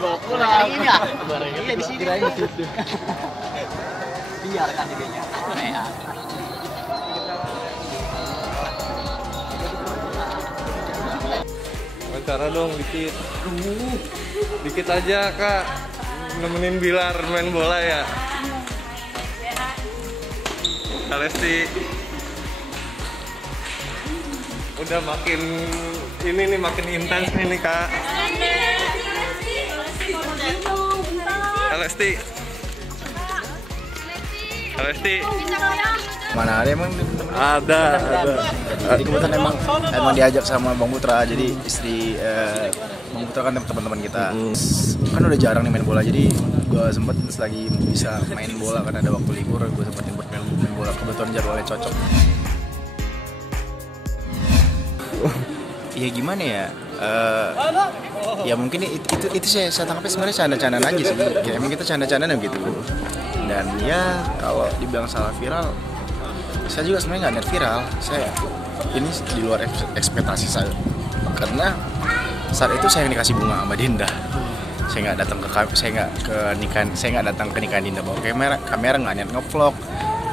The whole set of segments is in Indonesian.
dibawa pulang. Iya. Iya di sini. Kirain di situ. Biar kan idenya. Ya. Wawancara dong dikit. Dikit aja Kak. Nemenin Bilar main bola ya. Kak Lesti. Udah makin ini nih makin intens nih Kak. Kak Lesti. Kak Lesti. Mana ada emang? Ada. Jadi kebetulan emang diajak sama Bang Putra, jadi istri Bang Putra kan teman-teman kita. Kan udah jarang nih main bola, jadi gue sempet lagi bisa main bola karena ada waktu libur, gue sempetin buat main bola, kebetulan jadwalnya cocok. Ya gimana ya? Ya mungkin itu saya tangkapnya sebenarnya canda-candaan aja sih. Ya emang kita canda-candaan gitu. Dan ya kalau dibilang salah viral, saya juga sebenarnya nggak niat viral. Saya ini di luar ekspektasi saya, karena saat itu saya yang dikasih bunga sama Dinda. Saya nggak datang saya nggak datang ke nikahan Dinda bawa kamera nggak niat ngevlog.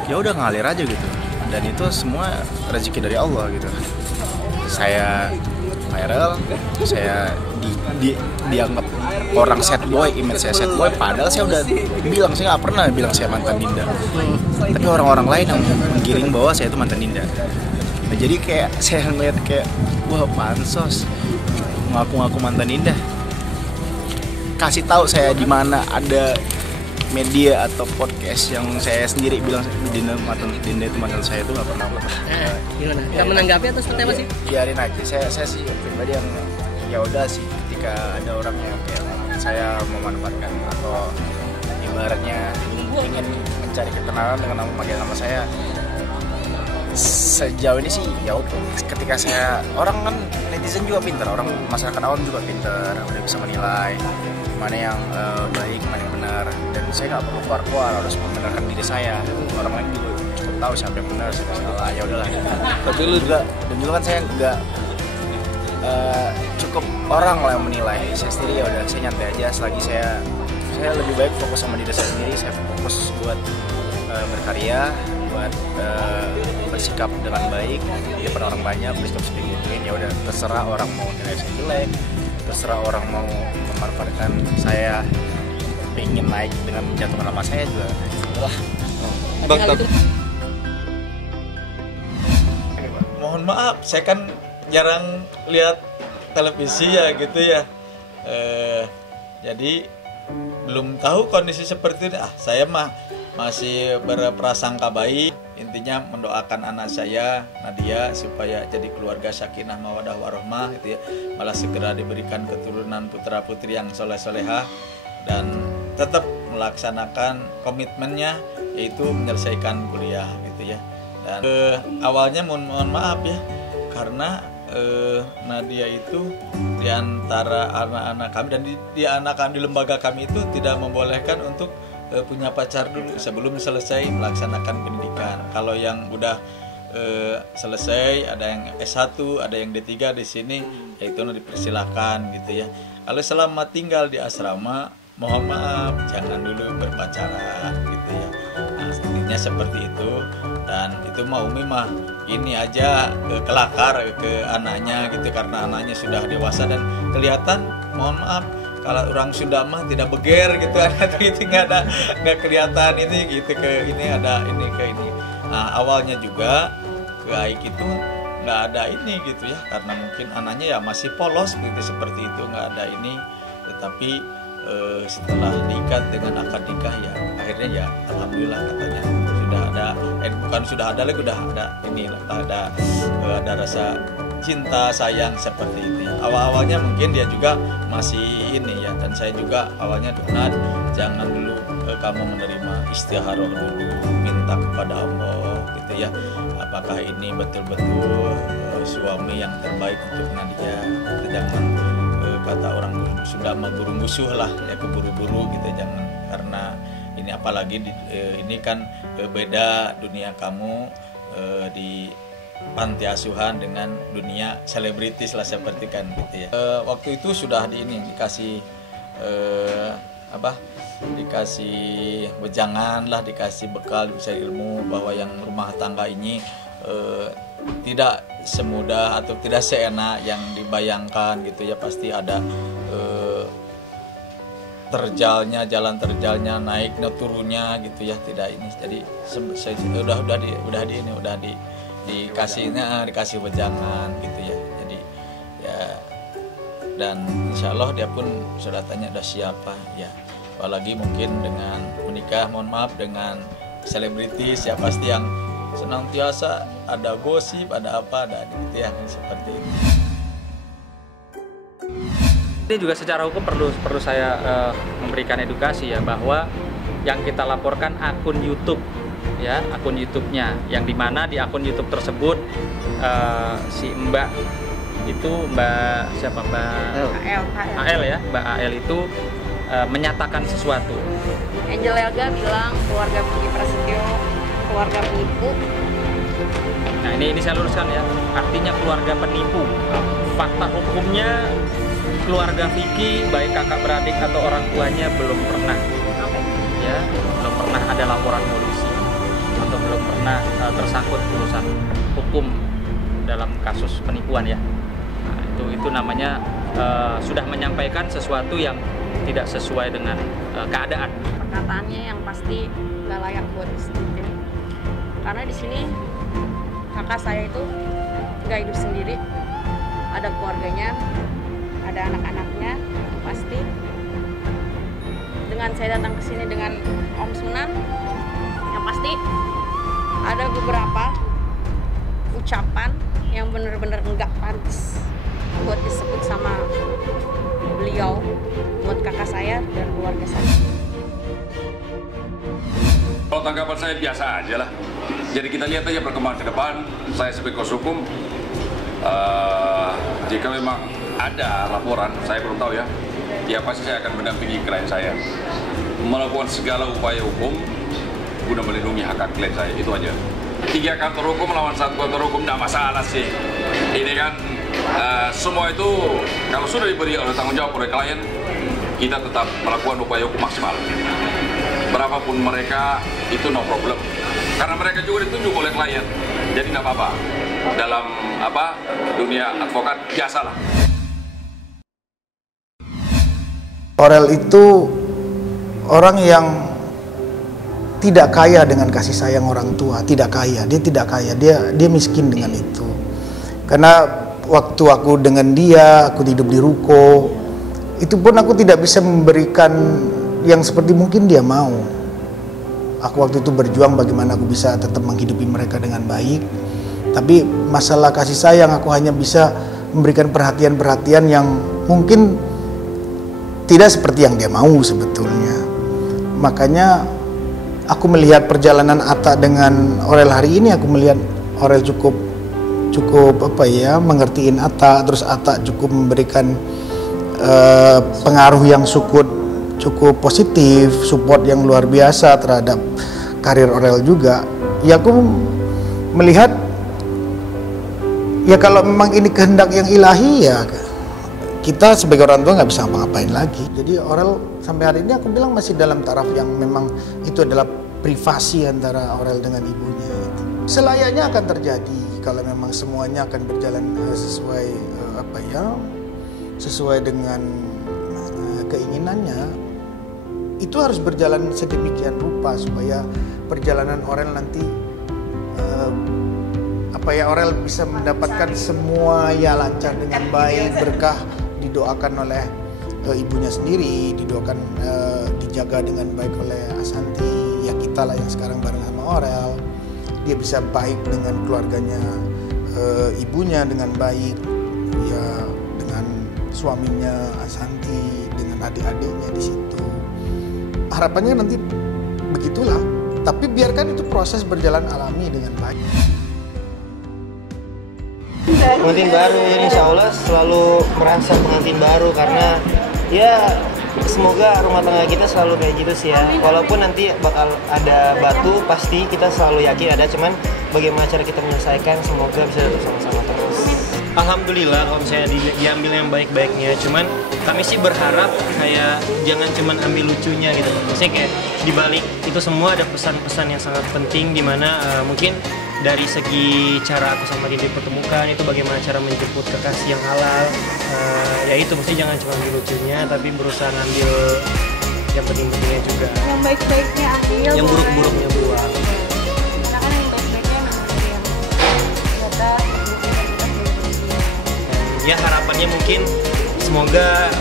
Ya udah ngalir aja gitu. Dan itu semua rezeki dari Allah gitu. Saya viral, saya dianggap orang sad boy, image saya sad boy, padahal saya udah bilang, saya nggak pernah bilang saya mantan Dinda, tapi orang-orang lain yang menggiring bahwa saya itu mantan Dinda. Nah, jadi kayak saya ngeliat kayak wah pansos ngaku-ngaku mantan Dinda, kasih tahu saya di mana ada media atau podcast yang saya sendiri bilang Dinda itu mantan saya, itu nggak pernah. Gimana? Kita menanggapi atau seperti apa sih? Biarin aja. Saya sih pribadi yang ya udah sih, ketika ada orang yang kayak saya memanfaatkan atau ibaratnya ingin mencari ketenaran dengan nama saya, sejauh ini sih ya udah. Ketika saya, orang kan netizen juga pintar, orang masyarakat awam juga pintar, udah bisa menilai mana yang baik, mana yang benar, dan saya nggak perlu keluar harus membenarkan diri saya. Orang lain juga cukup tahu siapa yang benar, siapa yang salah. Ya udahlah. Tapi lu juga, dan juga kan saya nggak cukup orang lah yang menilai. Saya sendiri ya udah, saya nyantai aja. Selagi saya lebih baik fokus sama diri saya sendiri. Saya fokus buat berkarya, buat bersikap dengan baik di depan orang banyak, bersikap seperti itu. Ya udah, terserah orang mau nilai saya jelek, terserah orang mau memanfaatkan saya pengen naik dengan menjatuhkan nama saya juga. Wah, mohon maaf, saya kan jarang lihat televisi ya gitu ya. Jadi belum tahu kondisi seperti ini. Saya mah masih berprasangka baik. Intinya mendoakan anak saya Nadia supaya jadi keluarga sakinah mawadah warohmah gitu ya. Malah segera diberikan keturunan putra putri yang soleh solehah, dan tetap melaksanakan komitmennya, yaitu menyelesaikan kuliah gitu ya. Dan awalnya mohon maaf ya, karena Nadia itu di antara anak-anak kami dan di lembaga kami itu tidak membolehkan untuk punya pacar dulu sebelum selesai melaksanakan pendidikan. Kalau yang udah selesai, ada yang S1, ada yang D3 di sini, yaitu dipersilakan gitu ya. Kalau selama tinggal di asrama, mohon maaf jangan dulu berpacaran gitu ya. Nah, intinya seperti itu. Dan itu mah Umi mah ini aja kelakar ke anaknya gitu, karena anaknya sudah dewasa dan kelihatan, mohon maaf, kalau orang Sunda mah tidak beger gitu, itu nggak kelihatan ini gitu, ke ini ada ini ke ini. Nah, awalnya juga ke Aik itu nggak ada ini gitu ya, karena mungkin anaknya ya masih polos gitu, seperti itu, nggak ada ini. Tetapi setelah diikat dengan akad nikah ya akhirnya ya alhamdulillah katanya sudah ada, bukan sudah ada lagi, udah ada ini, ada rasa cinta sayang seperti ini. Awalnya mungkin dia juga masih ini ya, dan saya juga awalnya Nat, jangan dulu kamu menerima istikharah dulu, minta kepada Allah gitu ya, apakah ini betul-betul suami yang terbaik untuk Nadia. Kita jangan kata orang sudah memburu musuh lah ya, keburu-buru gitu, jangan, karena ini apalagi ini kan beda dunia kamu di panti asuhan dengan dunia selebritis lah seperti kan gitu ya. Waktu itu sudah dikasih dikasih wejangan lah, dikasih bekal, bisa ilmu bahwa yang rumah tangga ini tidak semudah atau tidak seenak yang dibayangkan gitu ya, pasti ada jalan terjalnya, naik turunnya gitu ya, tidak ini. Jadi dikasih wejangan gitu ya. Jadi ya, dan insya Allah dia pun sudah tanya udah siapa ya. Apalagi mungkin dengan menikah, mohon maaf, dengan selebritis ya, pasti yang senantiasa ada gosip, ada apa, ada gitu ya, seperti itu. Ini juga secara hukum perlu saya memberikan edukasi ya, bahwa yang kita laporkan akun YouTube ya, akun YouTube-nya, yang dimana di akun YouTube tersebut si Mbak itu Mbak siapa, Mbak AL ya, Mbak AL itu menyatakan sesuatu. Angel Elga bilang keluarga Vicky Prasetyo keluarga penipu. Nah ini saya luruskan ya, artinya keluarga penipu. Fakta hukumnya keluarga Vicky, baik kakak beradik atau orang tuanya, belum pernah ya, belum pernah ada laporan polisi atau belum pernah tersangkut urusan hukum dalam kasus penipuan ya. Nah, itu namanya sudah menyampaikan sesuatu yang tidak sesuai dengan keadaan. Perkataannya yang pasti nggak layak buat disebutin. Karena di sini kakak saya itu nggak hidup sendiri, ada keluarganya, ada anak-anaknya, pasti. Dengan saya datang ke sini dengan Om Sunan, yang pasti ada beberapa ucapan yang benar-benar nggak pantas buat disebut sama beliau, buat kakak saya dan keluarga saya. Kalau tanggapan saya biasa aja lah. Jadi kita lihat aja perkembangan ke depan. Saya sebagai kuasa hukum, jika memang ada laporan, saya belum tahu ya pasti saya akan mendampingi klien saya, melakukan segala upaya hukum guna melindungi hak klien saya, itu aja. 3 kantor hukum lawan 1 kantor hukum, tidak masalah sih. Ini kan semua itu kalau sudah diberi oleh tanggung jawab oleh klien, kita tetap melakukan upaya hukum maksimal. Berapapun mereka itu no problem, karena mereka juga ditunjuk oleh klien, jadi tidak apa-apa. Dalam dunia advokat biasalah. Aurel itu orang yang tidak kaya dengan kasih sayang orang tua, tidak kaya, dia miskin dengan itu. Karena waktu aku dengan dia, aku hidup di ruko, itu pun aku tidak bisa memberikan yang seperti mungkin dia mau. Aku waktu itu berjuang bagaimana aku bisa tetap menghidupi mereka dengan baik. Tapi masalah kasih sayang, aku hanya bisa memberikan perhatian-perhatian yang mungkin tidak seperti yang dia mau sebetulnya. Makanya aku melihat perjalanan Atta dengan Aurel hari ini, aku melihat Aurel cukup mengertiin Atta, terus Atta cukup memberikan pengaruh yang cukup positif, support yang luar biasa terhadap karir Aurel juga. Ya aku melihat ya kalau memang ini kehendak yang ilahi, ya kita sebagai orang tua nggak bisa apa-apain lagi. Jadi Aurel sampai hari ini aku bilang masih dalam taraf yang memang itu adalah privasi antara Aurel dengan ibunya. Gitu. Selayaknya akan terjadi kalau memang semuanya akan berjalan sesuai dengan keinginannya. Itu harus berjalan sedemikian rupa supaya perjalanan Aurel nanti Aurel bisa mendapatkan semua lancar dengan baik, berkah, didoakan oleh ibunya sendiri, didoakan dijaga dengan baik oleh Asanti, ya kita lah yang sekarang bareng sama Aurel. Dia bisa baik dengan keluarganya, ibunya dengan baik, ya dengan suaminya Asanti, dengan adik-adiknya di situ. Harapannya nanti begitulah, tapi biarkan itu proses berjalan alami dengan baik. Pengantin baru, insya Allah selalu merasa pengantin baru, karena ya semoga rumah tangga kita selalu kayak gitu sih ya. Walaupun nanti bakal ada batu, pasti kita selalu yakin ada, cuman bagaimana cara kita menyelesaikan, semoga bisa tetap sama-sama terus. alhamdulillah kalau misalnya diambil yang baik-baiknya. Cuman kami sih berharap kayak jangan cuman ambil lucunya gitu. Maksudnya kayak dibalik itu semua ada pesan-pesan yang sangat penting, dimana mungkin dari segi cara aku sama dia dipertemukan, itu bagaimana cara menjemput kekasih yang halal. Ya itu mesti jangan cuma ambil lucunya, tapi berusaha ngambil yang penting-pentingnya juga. Yang baik-baiknya ambil, yang buruk-buruknya buang. karena kan yang baik-baiknya memang dari yang ibadah, Ya harapannya mungkin semoga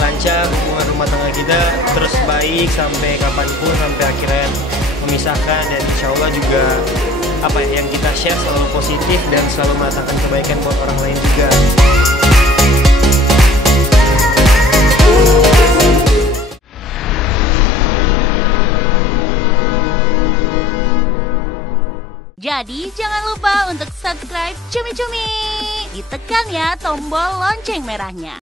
lancar hubungan rumah tangga kita terus baik sampai kapanpun, sampai akhirnya memisahkan, dan insya Allah juga apa ya, yang kita share selalu positif dan selalu mendatangkan kebaikan buat orang lain juga. Jadi jangan lupa untuk subscribe Cumi Cumi. Ditekan ya tombol lonceng merahnya.